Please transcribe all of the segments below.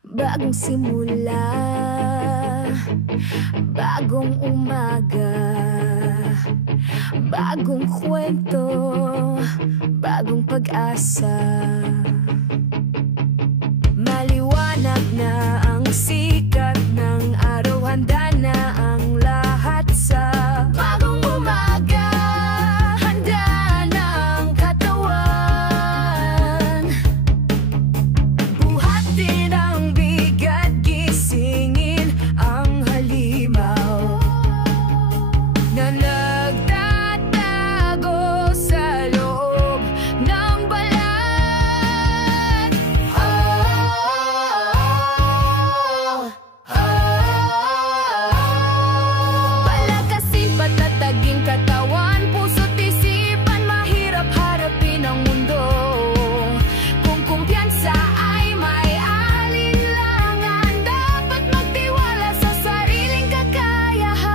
Bagong simula, bagong umaga, bagong kwento, bagong pag-asa. Maliwanag na ang sikat ng araw, handa na ang lahat sa bagong umaga. Handa na ang katawan, buhatin ang bigat, gisingin ang halimaw na nagtatago sa loob ng balat. Palakasin, patatagin katawan, puso't isipan, mahirap harapin ang mundo. Kung kumpiyansa ay may alinlangan, dapat magtiwala sa sariling kakayahan.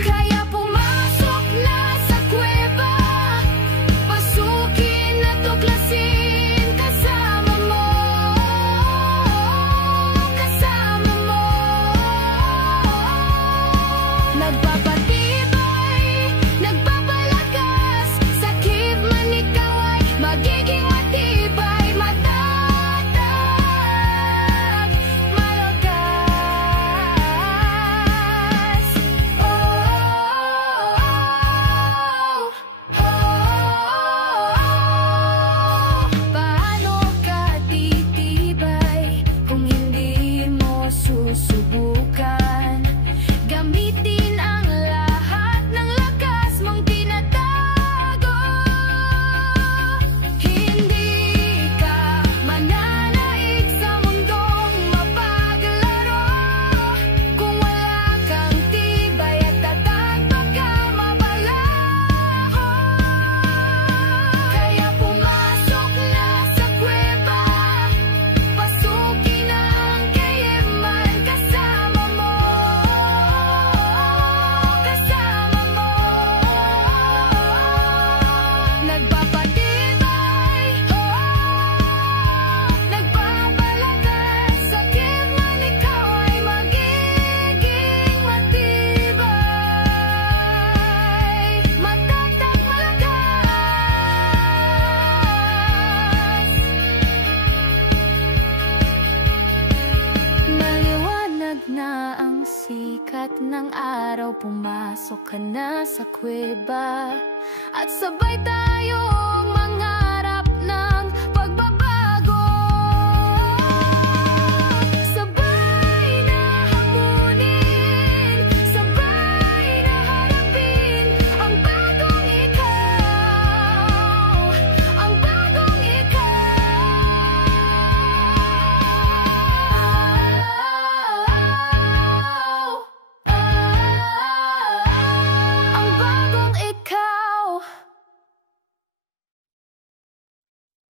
Kaya pumasok na sa kuweba, pasukin at tuklasin kasama mo, kasama mo. Nagpapatibay, nagpapalakas, sakit man ikaw ay magiging matibay, matatag, malakas. Paano ka titibay kung hindi mo susubukan? Gamitin ang lahat ng lakas mong tinatago. Hindi ka mananaig sa mundong mapaglaro kung wala kang tibay at tatag, baka mabalaho. Kaya pumasok na sa kuweba, pasukin ang kayeman kasama mo, kasama mo. Nagpapatibay, nagpapalakas, sakit man ikaw ay magiging matibay, matatag, malakas. Maliwanag na ang sikat ng araw, pumasok ka na sa kuweba at sabay tayo